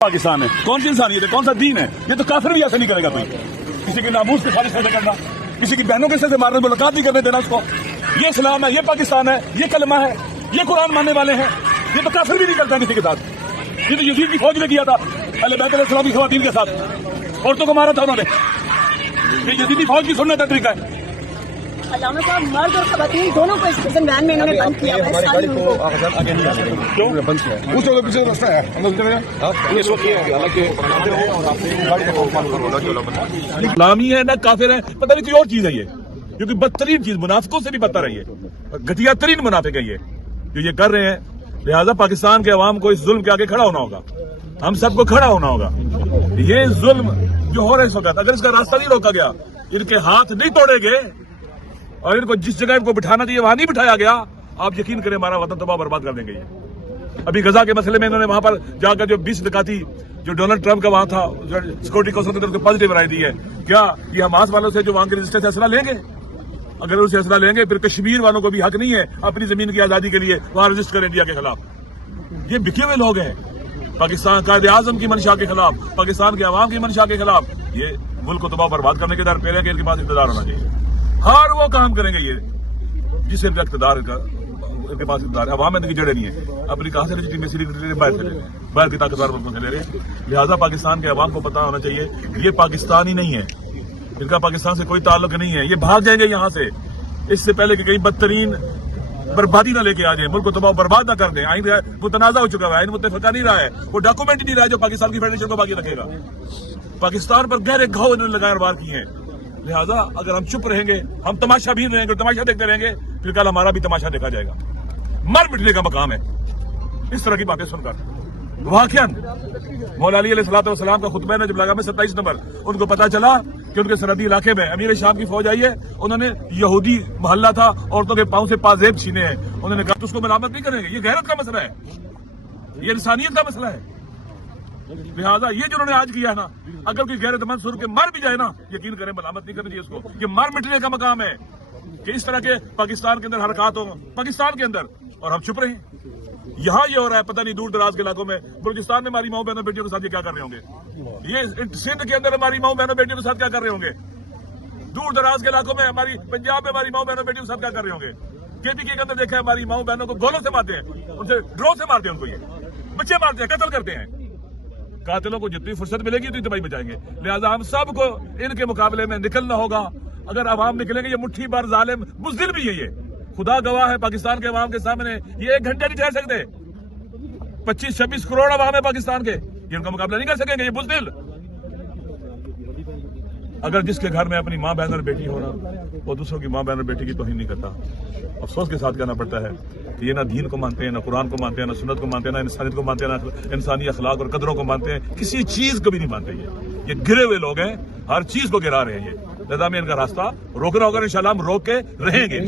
पाकिस्तान है, कौन सी इंसानियत है, कौन सा दीन है? ये तो काफिर भी ऐसा नहीं करेगा कोई। किसी की नामूस की खारिज कैसे करना, किसी की बहनों के से मारने मुलाकात नहीं करने देना उसको। ये इस्लाम है, ये पाकिस्तान है, ये कलमा है, ये कुरान मानने वाले हैं। ये तो काफिर भी नहीं करता किसी के साथ। ये तो यजीद की फौज ने किया था अहले बैत अलैहिस्सलाम की ख़वातीन के साथ, औरतों को मारा था उन्होंने। ये यजीदी फौज की सुन्नत का तरीका है। अल्लामा साहब मर्द और खवातीन दोनों को इस प्रिजन वैन में इन्होंने बंद किया है। हमारी गाड़ी को आगे नहीं आने देंगे। क्यों बंद किया है? उस पीछे रास्ता है, अंदर चले ये सोचिए हालांकि गाड़ी को फॉलो इस्लामी है ना काफिर है, पता नहीं कोई और चीज है ये। क्योंकि बदतरीन चीज मुनाफिकों से भी बदतर है ये, घटिया तरीन मुनाफिक है ये जो ये कर रहे हैं। लिहाजा पाकिस्तान के अवाम को इस जुल्म के आगे खड़ा होना होगा, हम सबको खड़ा होना होगा। ये जुल्म जो हो रहा है इस वक्त, अगर इसका रास्ता नहीं रोका गया, इनके हाथ नहीं तोड़े गए और इनको जिस जगह इनको बिठाना चाहिए वहां नहीं बिठाया गया, आप यकीन करें हमारा वतन तबाह बर्बाद कर देंगे ये। अभी गजा के मसले में इन्होंने वहां पर जाकर जो 20 डकैती जो डोनाल्ड ट्रंप का वहां था, सिक्योरिटी काउंसिल की तरफ से पॉजिटिव राय दी है। क्या ये हमास वालों से जो वहां के रजिस्टर से फैसला लेंगे? अगर उनसे फैसला लेंगे फिर कश्मीर वालों को भी हक नहीं है अपनी जमीन की आजादी के लिए वहां रजिस्टर करें इंडिया के खिलाफ। ये बिके हुए लोग हैं पाकिस्तान कायदे आजम की मंशा के खिलाफ, पाकिस्तान के अवाम की मंशा के खिलाफ। ये मुल्क को तबाह बर्बाद करने के दर पे कि इनके पास इक़्तिदार होना चाहिए। हर वो काम करेंगे ये जिससे इनका इक़्तिदार इनके पास इक़्तिदार है। अवाम में जड़े नहीं है, अपनी कहां से रही में सीरीज ले रहे, बाहर से ले रहे, बाहर की ताकतवर मुल्कों से ले रहे। लिहाजा पाकिस्तान के अवाम को पता होना चाहिए ये पाकिस्तान ही नहीं है, इनका पाकिस्तान से कोई ताल्लुक नहीं है। ये भाग जाएंगे यहाँ से इससे पहले कि कहीं बदतरीन बर्बादी ना लेके आ जाए, मुल्क को तबाह बर्बाद ना कर दें। आइन वो तनाजा हो चुका है, आइन मुत्तफिका नहीं रहा है, वो डॉक्यूमेंट ही नहीं रहा है जो पाकिस्तान की फेडरेशन को बाकी रखेगा। पाकिस्तान पर गहरे घाव इन्होंने लगाए वार किए हैं। लिहाजा अगर हम चुप रहेंगे, हम तमाशा भी रहेंगे, तमाशा देखते रहेंगे, फिर कल हमारा भी तमाशा देखा जाएगा। मर मिटने का मकाम है इस तरह की बातें सुनकर। वाक़ियन मौला अली अलैहिस्सलाम का खुतबा है जब लगा में 27 नंबर, उनको पता चला कि उनके सरहदी इलाके में अमीर शाम की फौज आई है, उन्होंने यहूदी मोहल्ला था, औरतों के पांव से पाजेब छीने हैं। उन्होंने कहा तो उसको मलामत नहीं करेंगे, ये गैरत का मसला है, ये इंसानियत का मसला है। लिहाजा ये जो उन्होंने आज किया है ना, अगर कोई गैरतमंद सुर के मर भी जाए ना, यकीन करें मलामत नहीं करनी चाहिए उसको। ये मर मिटने का मकाम है कि इस तरह के पाकिस्तान के अंदर हरकत हो पाकिस्तान के अंदर और हम चुप रहें। यहाँ ये हो रहा है, पता नहीं दूर दराज के इलाकों में, बलूचिस्तान में हमारी माओ बहनों बेटियों के साथ ये क्या कर रहे होंगे, ये सिंध के अंदर हमारी माओ बहनों बेटियों के साथ क्या कर रहे होंगे, दूर दराज के इलाकों में हमारी पंजाब में हमारी माओ बहनों बेटियों के साथ क्या कर रहे होंगे। केपीके के अंदर देखा है हमारी माओ बहनों को गोलों से मारते हैं, उनसे ड्रोन से मारते हैं, उनको ये बच्चे मारते हैं, कत्ल करते हैं। कातिलों को जितनी फुर्सत मिलेगी उतनी तबाही मचाएंगे। लिहाजा हम सबको इनके मुकाबले में निकलना होगा। अगर अवाम निकलेंगे, ये मुट्ठी भर जालिम बुज़दिल भी है, ये खुदा गवाह है पाकिस्तान के अवाम के सामने, ये 1 घंटे नहीं ठहर सकते। 25-26 करोड़ अवाम है पाकिस्तान के, ये उनका मुकाबला नहीं कर सकेंगे, ये बुज़दिल। अगर जिसके घर में अपनी माँ बहन और बेटी होना, वो दूसरों की माँ बहन और बेटी की तौहीन नहीं करता, अफसोस के साथ कहना पड़ता है कि ये ना दीन को मानते हैं, ना कुरान को मानते हैं, ना सुन्नत को मानते हैं, ना इंसानियत को मानते हैं, ना इंसानी अखलाक और कदरों को मानते हैं, किसी चीज को भी नहीं मानते। ये गिरे हुए लोग हैं, हर चीज को गिरा रहे हैं। ये लिहाजा में इनका रास्ता रोकना होगा, इंशाल्लाह हम रोक के रहेंगे।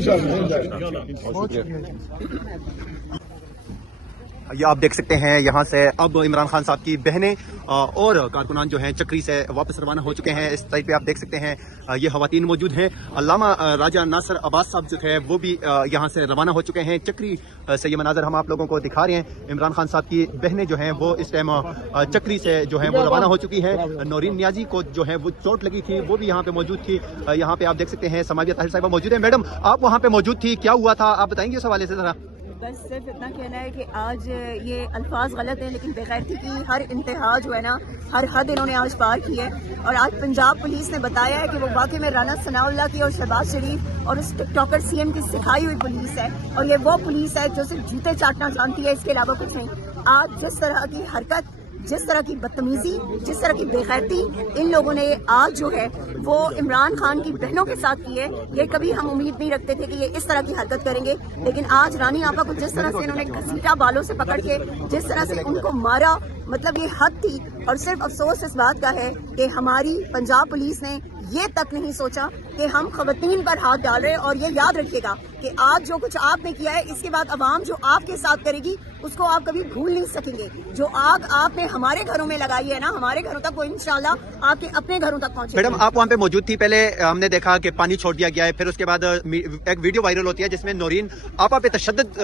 ये आप देख सकते हैं यहाँ से अब इमरान खान साहब की बहनें और कारकुनान जो हैं चक्री से वापस रवाना हो चुके हैं। इस साइड पे आप देख सकते हैं ये खवातीन मौजूद हैं। अल्लामा राजा नासिर अब्बास साहब जो है वो भी यहाँ से रवाना हो चुके हैं चक्री से। ये मनाजर हम आप लोगों को दिखा रहे हैं। इमरान खान साहब की बहनें जो हैं वो इस टाइम चक्री से जो है वो रवाना हो चुकी है। नौरीन नियाजी को जो है वो चोट लगी थी, वो भी यहाँ पे मौजूद थी। यहाँ पे आप देख सकते हैं समाविया ताहिर साहिबा मौजूद है। मैडम आप वहाँ पे मौजूद थी, क्या हुआ था आप बताएंगे उस हवाले से जरा? बस सिर्फ इतना कहना है कि आज ये अल्फाज गलत हैं, लेकिन बेगैरती की हर इंतहा जो है ना, हर हद इन्होंने आज पार की है। और आज पंजाब पुलिस ने बताया है कि वो वाकई में राना सनाउल्लाह की और शहबाज शरीफ और उस टिकटॉकर सीएम की सिखाई हुई पुलिस है, और ये वो पुलिस है जो सिर्फ जूते चाटना जानती है, इसके अलावा कुछ नहीं। आज जिस तरह की हरकत, जिस तरह की बदतमीजी, जिस तरह की बेगैरती इन लोगों ने आज जो है वो इमरान खान की बहनों के साथ की है, ये कभी हम उम्मीद नहीं रखते थे कि ये इस तरह की हरकत करेंगे। लेकिन आज रानी आपा को जिस तरह से इन्होंने घसीटा बालों से पकड़ के, जिस तरह से उनको मारा, मतलब ये हद थी। और सिर्फ अफसोस इस बात का है कि हमारी पंजाब पुलिस ने یہ تک نہیں سوچا کہ ہم خواتین پر ہاتھ ڈال رہے ہیں. اور یہ یاد رکھیے گا کہ آج جو کچھ آپ نے کیا ہے اس کے بعد عوام جو آپ کے ساتھ کرے گی اس کو آپ کبھی بھول نہیں سکیں گے. جو آگ آپ نے ہمارے گھروں میں لگائی ہے نا, ہمارے گھروں تک وہ انشاءاللہ آپ کے اپنے گھروں تک پہنچے. میڈم آپ وہاں پہ موجود تھی, پہلے ہم نے دیکھا کہ پانی چھوڑ دیا گیا ہے, پھر اس کے بعد ایک ویڈیو وائرل ہوتی ہے جس میں نورین آپا پہ تشدد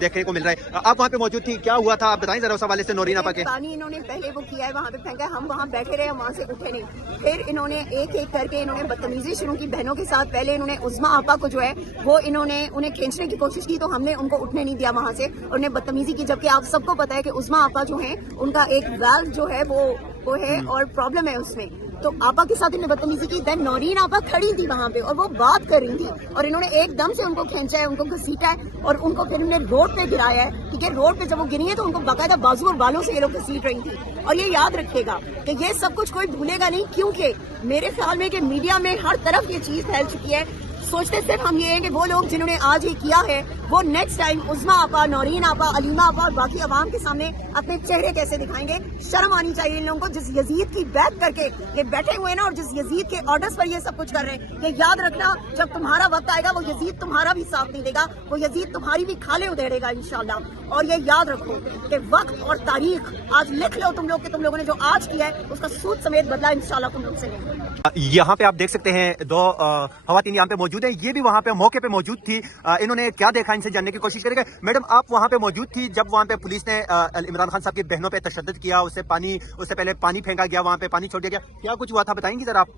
دیکھنے کو مل رہا ہے. آپ وہاں پہ موجود تھی, کیا ہوا تھا آپ بتائیں ذرا اس حوالے سے. نورین آپا کے پانی انہوں نے پہلے وہ کیا ہے, وہاں پہ پھینکا ہے, ہم وہاں بیٹھے رہے, وہاں سے اٹھے نہیں. پھر انہوں نے ایک ایک کر کے انہوں نے بدتمیزی شروع کی بہنوں کے ساتھ. پہلے انہوں نے عظمیٰ آپا کو جو ہے وہ انہوں نے انہیں کھینچنے کی کوشش کی, تو ہم نے ان کو اٹھنے نہیں دیا وہاں سے, انہیں بدتمیزی کی. جبکہ آپ سب کو پتا ہے کہ عظمیٰ آپا جو ہیں ان کا ایک ویلو جو ہے وہ ہے اور پرابلم ہے اس میں, تو آپا کے ساتھ انہوں نے بدتمیزی کی. دین نورین آپا کھڑی تھی وہاں پہ اور وہ بات کر رہی تھی, اور انہوں نے ایک دم سے ان کو کھینچا ہے, ان کو گھسیٹا ہے, اور ان کو پھر انہوں نے روڈ پہ گرایا ہے. ٹھیک ہے, روڈ پہ جب وہ گری ہے تو ان کو باقاعدہ بازو اور بالوں سے یہ لوگ گھسیٹ رہی تھی. اور یہ یاد رکھیے گا کہ یہ سب کچھ کوئی بھولے گا نہیں, کیونکہ میرے خیال میں کہ میڈیا میں ہر طرف یہ چیز پھیل چکی ہے. سوچتے صرف ہم یہ ہیں کہ وہ لوگ جنہوں نے آج یہ کیا ہے وہ نیکسٹ ٹائم عظمیٰ آپا, نورین آپا, علیمہ آپا اور باقی عوام کے سامنے اپنے چہرے کیسے دکھائیں گے. شرم آنی چاہیے ان لوگوں کو, جس یزید کی بیعت کر کے یہ بیٹھے ہوئے ہیں نا, اور جس یزید کے آرڈرز پر یہ سب کچھ کر رہے ہیں. یہ یاد رکھنا, جب تمہارا وقت آئے گا وہ یزید تمہارا بھی ساتھ نہیں دے گا, وہ یزید تمہاری بھی کھالے ادھیڑے گا انشاءاللہ. اور یہ یاد رکھو کہ وقت اور تاریخ آج لکھ لو تم لوگ کہ تم لوگوں نے جو آج کیا ہے اس کا سود سمیت بدلہ انشاءاللہ تم لوگ سے لیں گے. یہاں پہ آپ دیکھ سکتے ہیں دو خواتین یہاں پہ موجود ہیں, یہ بھی وہاں پہ موقع پہ موجود تھی. انہوں نے کیا دیکھا ان سے جاننے کی کوشش کریں گے. میڈم آپ وہاں پہ موجود تھی جب وہاں پہ پولیس نے عمران خان صاحب کی بہنوں پہ تشدد کیا, اس سے پہلے پانی پھینکا گیا, وہاں پہ پانی چھوڑ دیا گیا, کیا کچھ ہوا تھا بتائیں گی ذرا آپ.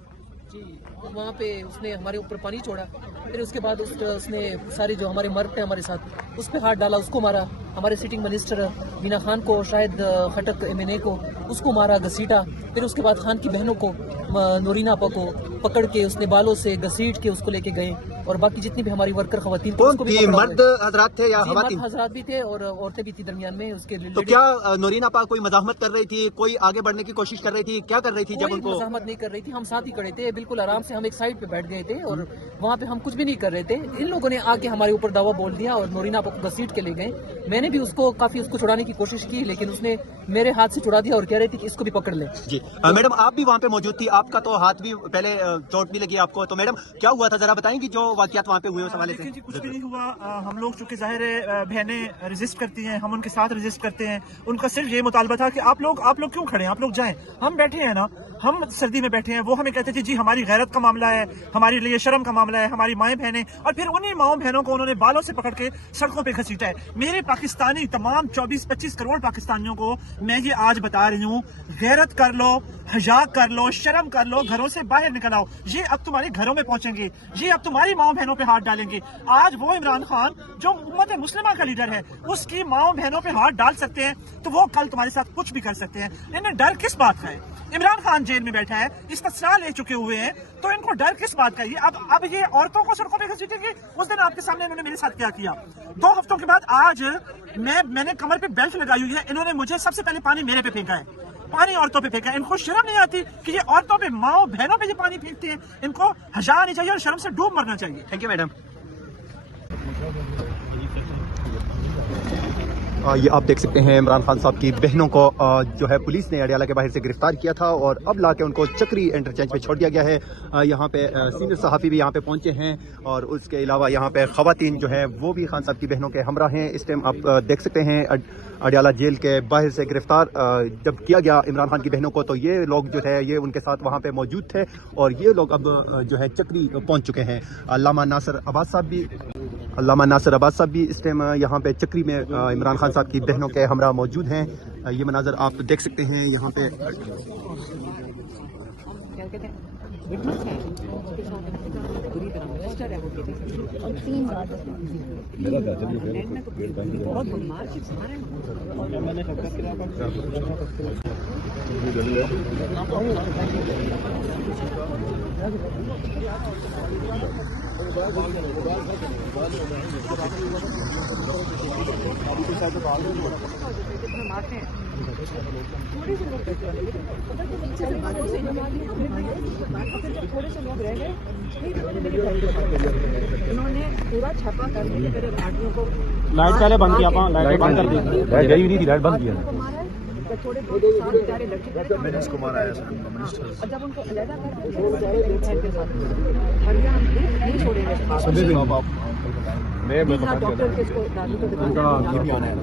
جی, وہاں پہ اس نے ہمارے اوپر پانی چھوڑا, پھر اس کے بعد اس نے سارے جو ہمارے مرد ہیں ہمارے ساتھ اس پہ ہاتھ ڈالا, اس کو مارا. ہمارے سٹنگ منسٹر بینا خان کو, شاید خٹک MNA کو, اس کو مارا, گھسیٹا. پھر اس کے بعد خان کی بہنوں کو, نورین آپا کو پکڑ کے اس نے بالوں سے گھسیٹ کے اس کو لے کے گئے, اور باقی جتنی بھی ہماری ورکر خواتین تھی, مرد حضرات تھے یا خواتین؟ مرد حضرات بھی تھے اور عورتیں بھی تھی درمیان میں. اس کے تو کیا نورین آپا کوئی مزاحمت کر رہی تھی, کوئی آگے بڑھنے کی کوشش کر رہی تھی, کیا کر رہی تھی جب ان کو؟ مزاحمت نہیں کر رہی تھی, ہم ساتھ ہی کھڑے تھے بالکل آرام سے. ہم ایک سائڈ پہ بیٹھ گئے تھے اور وہاں پہ ہم کچھ بھی نہیں کر رہے تھے. ان لوگوں نے آ کے ہمارے اوپر دعویٰ بول دیا اور نورین آپا کو گھسیٹ کے لے گئے. میں نے بھی اس کو کافی اس کو چھڑانے کی کوشش کی, لیکن اس نے میرے ہاتھ سے چھڑا دیا اور کہہ رہی تھی کہ اس کو بھی پکڑ لیں. جی میڈم آپ بھی وہاں پہ موجود تھی, آپ کا تو ہاتھ بھی پہلے چوٹ بھی لگی آپ کو, تو میڈم کیا ہوا تھا ذرا بتائیں گی جو واقعات وہاں پہ ہوئے اس حوالے سے. جی کچھ بھی نہیں ہوا. ہم لوگ چونکہ ظاہر ہے بہنیں رجسٹ کرتی ہیں, ہم ان کے ساتھ رجسٹ کرتے ہیں. ان کا صرف یہ مطالبہ تھا کہ آپ لوگ کیوں کھڑے ہیں, آپ لوگ جائیں. ہم بیٹھے ہیں نا, ہم سردی میں بیٹھے ہیں. وہ ہمیں کہتے تھے جی ہماری غیرت کا معاملہ ہے, ہمارے لیے شرم کا معاملہ ہے, ہماری مائیں بہنیں. اور پھر انہی ماؤں بہنوں کو انہوں نے بالوں سے پکڑ کے سڑکوں پہ گھسیٹا ہے. میرے پاکستانی تمام 24-25 کروڑ پاکستانیوں کو میں یہ آج بتا رہی ہوں, غیرت کر لو, حیا کر لو, شرم کر لو, گھروں سے باہر نکل آؤ. یہ اب تمہارے گھروں میں پہنچیں گے, یہ اب تمہاری ماؤں بہنوں پہ ہاتھ ڈالیں گے. آج وہ عمران خان جو امت مسلمہ کا لیڈر ہے اس کی ماؤں بہنوں پہ ہاتھ ڈال سکتے ہیں, تو وہ کل تمہارے ساتھ کچھ بھی کر سکتے ہیں. انہیں ڈر کس بات کا ہے؟ عمران خان جیل میں بیٹھا ہے, استثناء لے چکے ہوئے ہیں, تو ان کو ڈر کس بات کا ہے؟ اب یہ عورتوں کو سڑکوں پہ گھسیٹیں گے. اس دن آپ کے سامنے انہوں نے میرے ساتھ کیا کیا. 2 ہفتوں کے بعد آج میں نے کمر پہ بیلٹ لگائی ہوئی ہے, انہوں نے مجھے سب سے پہلے پانی میرے پہ پھینکا ہے, پانی عورتوں پہ پھینکا ہے. ان کو شرم نہیں آتی کہ یہ عورتوں پہ, ماؤں بہنوں پہ یہ پانی پھینکتے ہیں؟ ان کو حیا آنی چاہیے اور شرم سے ڈوب مرنا چاہیے. Thank you madam. یہ آپ دیکھ سکتے ہیں عمران خان صاحب کی بہنوں کو جو ہے پولیس نے اڈیالہ کے باہر سے گرفتار کیا تھا, اور اب لا کے ان کو چکری انٹرچینج پہ چھوڑ دیا گیا ہے. یہاں پہ سینئر صحافی بھی یہاں پہ پہنچے ہیں, اور اس کے علاوہ یہاں پہ خواتین جو ہیں وہ بھی خان صاحب کی بہنوں کے ہمراہ ہیں. اس ٹائم آپ دیکھ سکتے ہیں اڈیالہ جیل کے باہر سے گرفتار جب کیا گیا عمران خان کی بہنوں کو, تو یہ لوگ جو ہے یہ ان کے ساتھ وہاں پہ موجود تھے, اور یہ لوگ اب جو ہے چکری پہنچ چکے ہیں. علامہ ناصر عباس صاحب بھی اس ٹائم یہاں پہ چکری میں عمران خان صاحب کی بہنوں کے ہمراہ موجود ہیں. یہ مناظر آپ دیکھ سکتے ہیں یہاں پہ. انہوں نے پورا چھاپا کر لائٹ پہلے بند کیا, لائٹ بند کر دی, لائٹ بند کیا. थोड़े बहुत साथ बेचारे लड़के मैंने इसको मारा है सर मिनिस्टर और जब उनको अलग कर नहीं छोड़ेंगे मैं डॉक्टर के इसको दादू को दिखाना है।